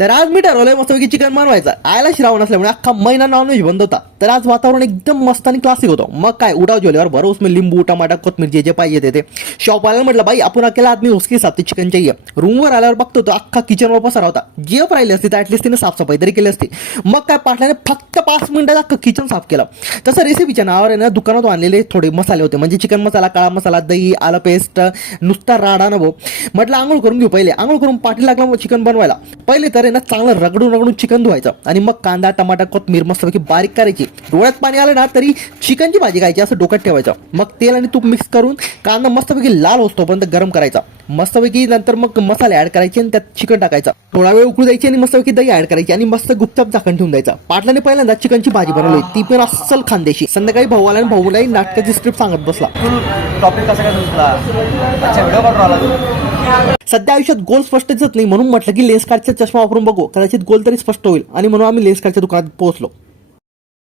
तर आज मी ठरवलंय मस्तपैकी चिकन बनवायचं. आयला श्रावण असल्यामुळे अख्खा महिना नॉनव्हेज बंद होता. तर आज वातावरण एकदम मस्त आणि क्लासिक होतं. मग काय उडाव जेवल्यावर भरो उसमें लिंबू टमाटर कोथमीर जे जे पाहिजे ते. शॉपवाल्याला म्हटलं बाई आपण अकेला आदमी उसके हिसाब से चिकन चाहिए. रूमवर आल्यावर बघतो तो अख्खा किचनवर पसारा होता. जे राहिले असते तर ॲटलिस्ट तिने साफसफाई तरी केली असती. मग काय पाटलाने फक्त 5 मिनिटात अख्खं किचन साफ केलं. तसं रेसिपीच्या नावावर आहे ना दुकानात आणलेले थोडे मसाले होते, म्हणजे चिकन मसाला, काळा मसाला, दही, आलं पेस्ट, नुसता राडा न भाऊ. म्हटलं आंघोळ करून घेऊ. पहिले आंघोळ करून पाटील लागला चिकन बनवायला. पहिले तर आहे ना चांगलं रगडून चिकन धुवायचं आणि मग कांदा टमाटर कोथमीर मस्तपैकी बारीक करायची. डोळ्यात पाणी आलं ना तरी चिकनची भाजी खायची असं डोक्यात ठेवायचं. मग तेल आणि तूप मिक्स करून कांदा मस्तपैकी लाल होतोपर्यंत गरम करायचा. मस्तपैकी नंतर मग मसाले ऍड करायचे आणि त्यात चिकन टाकायचं. थोडा वेळ उकळू द्यायची आणि मस्तपैकी दही ऍड करायची आणि मस्त गुपचाप झाकण ठेवून द्यायचा. पाटलाने पहिल्यांदा चिकनची भाजी बनवली, ती पण अस्सल खानदेशी. संध्याकाळी भाऊ आला आणि भाऊलाही नाटकाची स्क्रिप्ट सांगत बसला. टॉपिक कसा काय तुझला? अच्छा व्हिडिओ बनवला तू? सध्या आयुष्यात गोल स्पष्ट दिसत नाही, म्हणून म्हटलं की लेन्स कार्डचा चष्मा वापरून बघू, कदाचित गोल तरी स्पष्ट होईल. आणि म्हणून आम्ही लेन्स कार्डच्या दुकानात पोहोचलो.